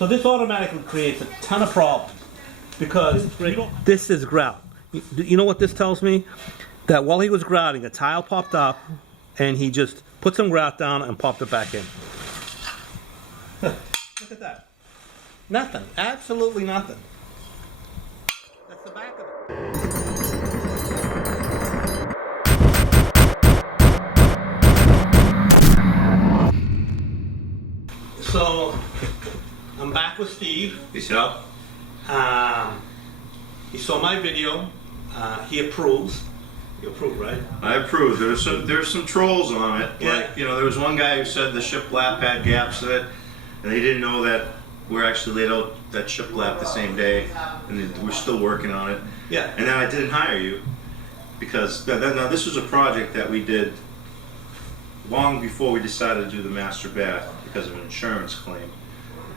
So this automatically creates a ton of problems because this is grout. You know what this tells me? That while he was grouting, a tile popped up and he just put some grout down and popped it back in. Look at that. Nothing. Absolutely nothing. That's the back of it. So, I'm back with Steve. Yourself? He saw my video. He approves. You approve, right? I approve. There's some trolls on it. Yeah. Like, there was one guy who said the shiplap had gaps in it, and he didn't know that we're actually laid out that shiplap the same day, and we're still working on it. Yeah. And then I didn't hire you because now this was a project that we did long before we decided to do the master bath because of an insurance claim.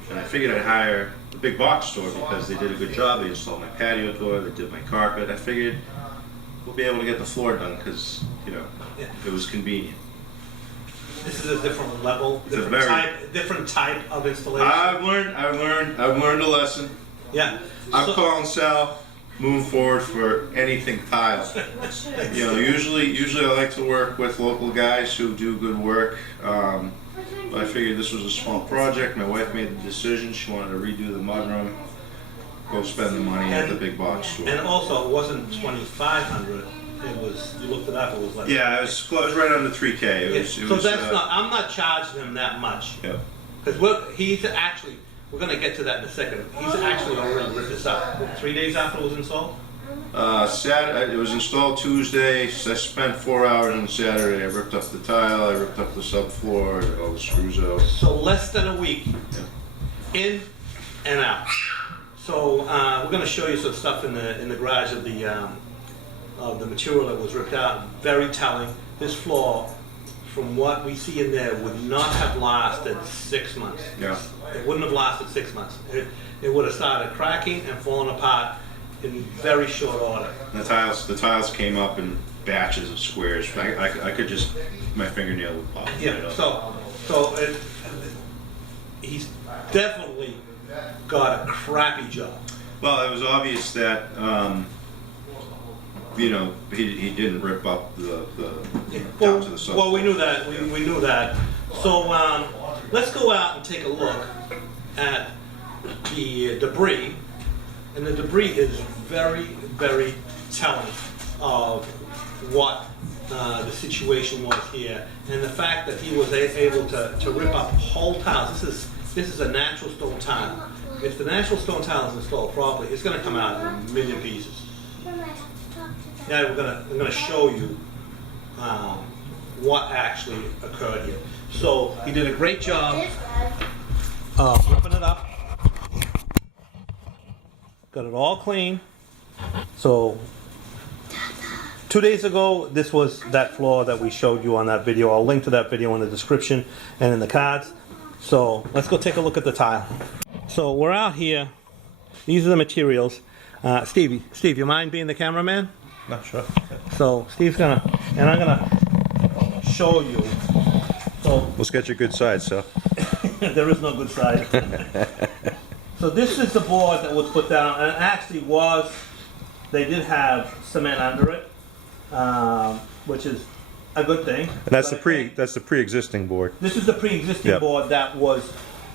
And I figured I'd hire the big box store because they did a good job. They installed my patio door, they did my carpet. I figured we'll be able to get the floor done because, it was convenient. This is a different level, different type of installation. I've learned a lesson. Yeah. I'm calling Sal, moving forward for anything tile. Usually I like to work with local guys who do good work. But I figured this was a small project. My wife made the decision. She wanted to redo the mudroom. Go spend the money at the big box store. And also, it wasn't $2,500. It was, you looked it up, it was like... Yeah, it was right under $3K. I'm not charging him that much. Yeah. Because we're going to get to that in a second. He's actually already ripped this up. 3 days after it was installed? Saturday, it was installed Tuesday. So I spent 4 hours on Saturday. I ripped up the tile, I ripped up the subfloor, I got all the screws out. So less than a week, in and out. So we're going to show you some stuff in the garage of the material that was ripped out. Very telling. This floor, from what we see in there, would not have lasted 6 months. Yeah. It wouldn't have lasted 6 months. It would have started cracking and falling apart in very short order. The tiles came up in batches of squares. I could just, my fingernail would pop. Yeah. So he's definitely got a crappy job. Well, it was obvious that he didn't rip up the down to the subfloor. Well, we knew that. We knew that. So let's go out and take a look at the debris. And the debris is very, very telling of what the situation was here, and the fact that he was able to rip up whole tiles. This is a natural stone tile. If the natural stone tile is installed properly, it's going to come out in a million pieces. Now I'm going to show you what actually occurred here. So he did a great job of ripping it up. Got it all clean. So 2 days ago, this was that floor that we showed you on that video. I'll link to that video in the description and in the cards. So let's go take a look at the tile. So we're out here. These are the materials. Steve, you mind being the cameraman? No, sure. So Steve's and I'm gonna show you. So Let's get your good side, so. there is no good side. So this is the board that was put down, and it actually was, they did have cement under it, which is a good thing. And that's the pre-existing board. This is the pre-existing Yep. board that was,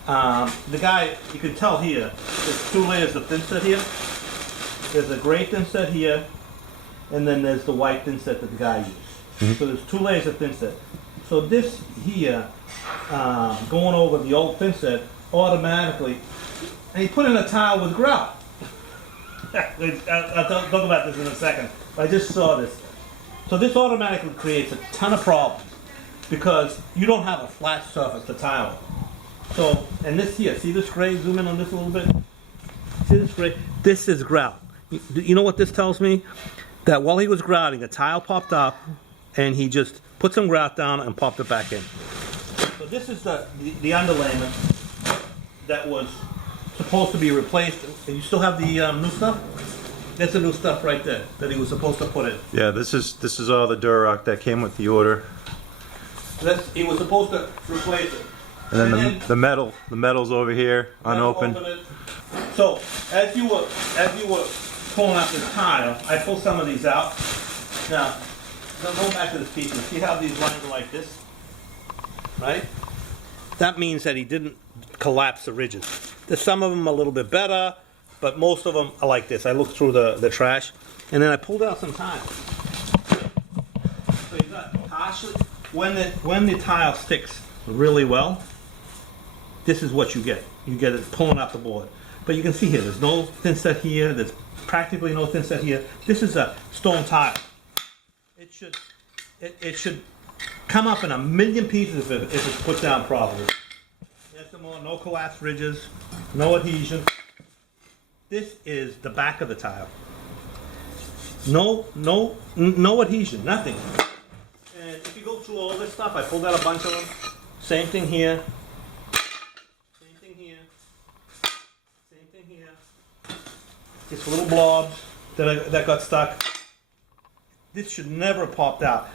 the guy, you can tell here, there's 2 layers of thinset here. There's a gray thinset here, and then there's the white thinset that the guy used. So there's 2 layers of thinset. So this here, going over the old thinset, automatically, and he put in a tile with grout. I'll talk about this in a second. I just saw this. So this automatically creates a ton of problems because you don't have a flat surface to tile. So, and this here, see this gray? Zoom in on this a little bit. See this gray? This is grout. You know what this tells me? That while he was grouting, a tile popped up and he just put some grout down and popped it back in. So this is the underlayment that was supposed to be replaced. And you still have the new stuff? That's the new stuff right there that he was supposed to put in. Yeah, this is all the Durock that came with the order. He was supposed to replace it. And then And the metal's over here, unopened. Open it. So as you were pulling out this tile, I pulled some of these out. Now, go back to this piece. You see how these lines are like this, right? That means that he didn't collapse the ridges. There's some of them a little bit better, but most of them are like this. I looked through the trash, and then I pulled out some tile. So you got partially when the tile sticks really well. This is what you get. You get it pulling out the board. But you can see here, there's no thin set here. There's practically no thin set here. This is a stone tile. It should come up in a million pieces if it's put down properly. There's some more, no collapsed ridges, no adhesion. This is the back of the tile. No adhesion, nothing. And if you go through all this stuff, I pulled out a bunch of them. Same thing here. Same thing here. Same thing here. Just little blobs that got stuck. This should never have popped out.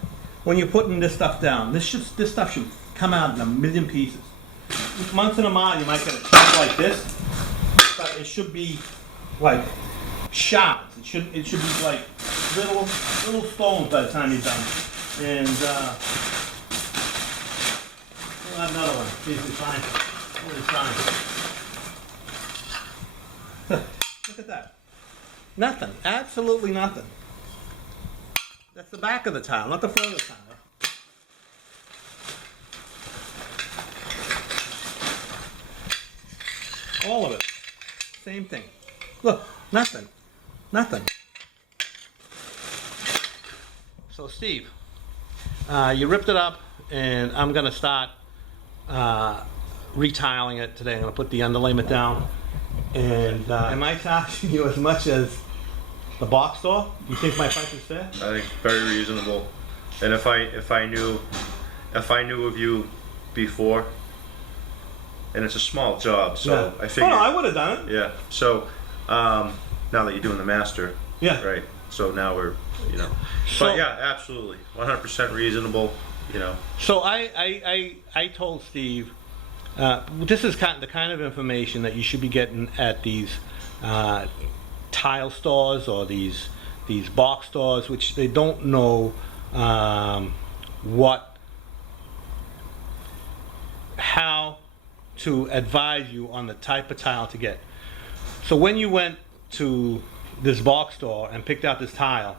When you're putting this stuff down, this stuff should come out in a million pieces. Once in a while, you might get a chunk like this, but it should be like shards. It should be like little stones by the time you're done. And we'll have another one. See if we find Look at that. Nothing. Absolutely nothing. That's the back of the tile, not the front of the tile. All of it. Same thing. Look, nothing. Nothing. So Steve, you ripped it up, and I'm going to start retiling it today. I'm going to put the underlayment down. And am I charging you as much as the box store? You think my price is fair? I think very reasonable. And if I knew of you before, and it's a small job, so Yeah. I figured. Oh, I would have done it. Yeah. So now that you're doing the master. Yeah. Right. So now we're, So- but yeah, absolutely, 100% reasonable. So I told Steve, this is the kind of information that you should be getting at these tile stores or these box stores, which they don't know how to advise you on the type of tile to get. So when you went to this box store and picked out this tile,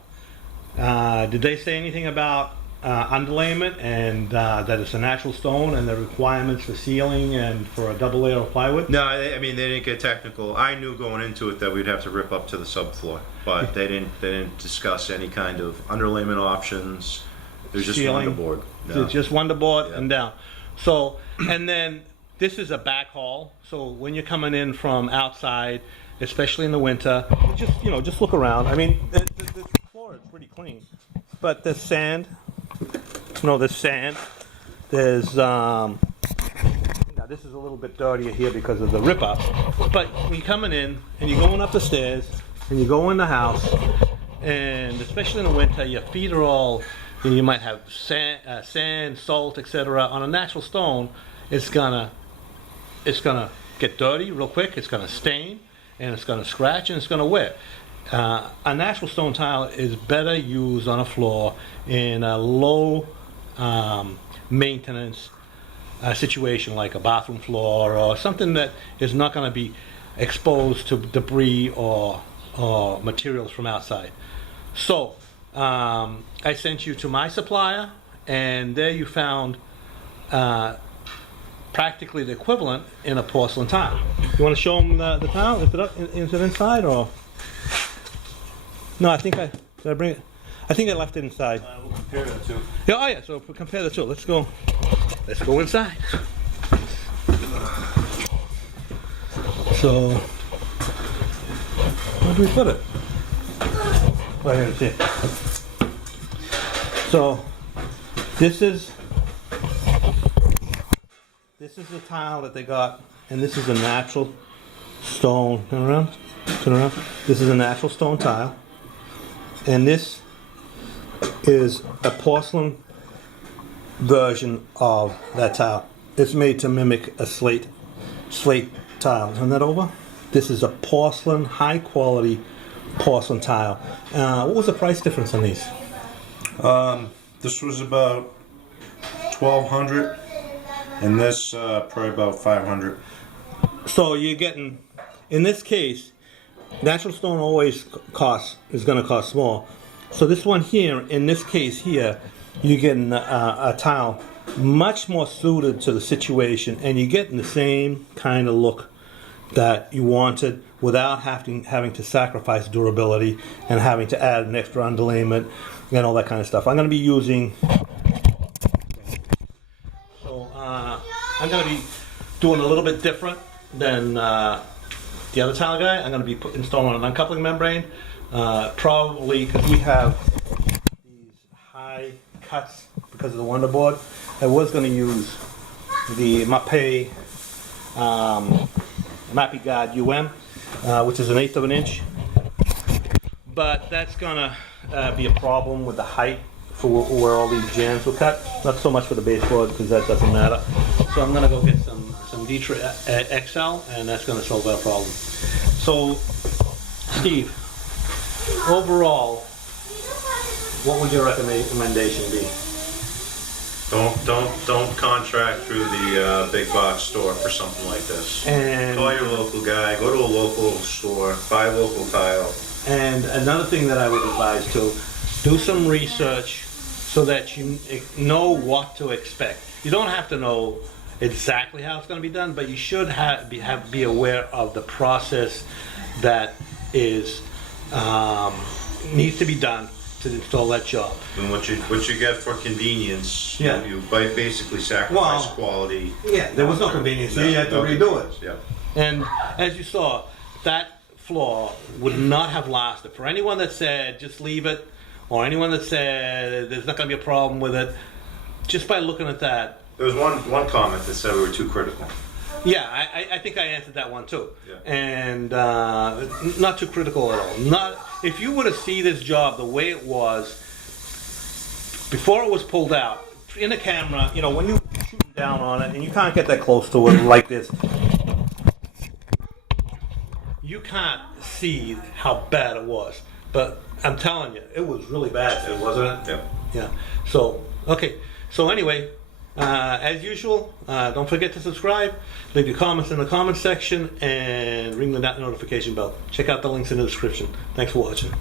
did they say anything about underlayment and that it's a natural stone and the requirements for sealing and for a double layer of plywood? No, I mean they didn't get technical. I knew going into it that we'd have to rip up to the subfloor, but they didn't discuss any kind of underlayment options. There's just Sealing. wonderboard. So it's just wonderboard Yeah. and down. So, and then this is a back haul. So when you're coming in from outside, especially in the winter, just look around. I mean, the floor is pretty clean, but there's sand. No, there's sand. There's now this is a little bit dirtier here because of the rip up. But when you're coming in and you're going up the stairs and you go in the house, and especially in the winter, your feet are all. You might have sand, salt, etc. On a natural stone, it's gonna get dirty real quick. It's gonna stain, and it's gonna scratch, and it's gonna wear. A natural stone tile is better used on a floor in a low maintenance situation, like a bathroom floor or something that is not going to be exposed to debris or materials from outside. So I sent you to my supplier, and there you found practically the equivalent in a porcelain tile. You want to show them the tile? Is it inside or? No, did I bring it? I think I left it inside. We'll compare the two. Yeah, oh yeah, so compare the two. Let's go inside. So, where do we put it? Right here, see. So, this is the tile that they got, and this is a natural stone. Turn around. This is a natural stone tile. And this is a porcelain version of that tile. is made to mimic a slate tile. Turn that over. This is a porcelain, high quality porcelain tile. What was the price difference on these? This was about 1,200, and this probably about 500. So you're getting, in this case, natural stone always is going to cost more. So this one here, in this case here, you're getting a tile much more suited to the situation, and you're getting the same kind of look that you wanted without having to sacrifice durability and having to add an extra underlayment and all that kind of stuff. I'm going to be using, so I'm going to be doing a little bit different than the other tile guy. I'm going to be installing an uncoupling membrane, probably because we have these high cuts because of the Wonderboard. I was going to use the Mapei Guard UM, which is 1/8 of an inch, but that's going to be a problem with the height for where all these jams were cut. Not so much for the baseboard because that doesn't matter. So I'm going to go get some Detra XL, and that's going to solve that problem. So, Steve, overall, what would your recommendation be? Don't contract through the big box store for something like this. And Call your local guy. Go to a local store. Buy local tile. And another thing that I would advise too, do some research so that you know what to expect. You don't have to know exactly how it's going to be done, but you should be aware of the process that is needs to be done to install that job. And what you get for convenience, Yeah. you basically sacrifice quality. Yeah, there was no convenience. You had to redo it. Yeah. And as you saw, that floor would not have lasted. For anyone that said just leave it, or anyone that said there's not going to be a problem with it, just by looking at that. There was one comment that said we were too critical. Yeah, I think I answered that one too. Yeah. And not too critical at all. Not if you were to see this job the way it was before it was pulled out in the camera. You know, when you shoot down on it and you can't get that close to it like this, you can't see how bad it was. But I'm telling you, it was really bad, wasn't it? Yeah. Yeah. So okay. So anyway. As usual, don't forget to subscribe, leave your comments in the comment section, and ring the notification bell. Check out the links in the description. Thanks for watching.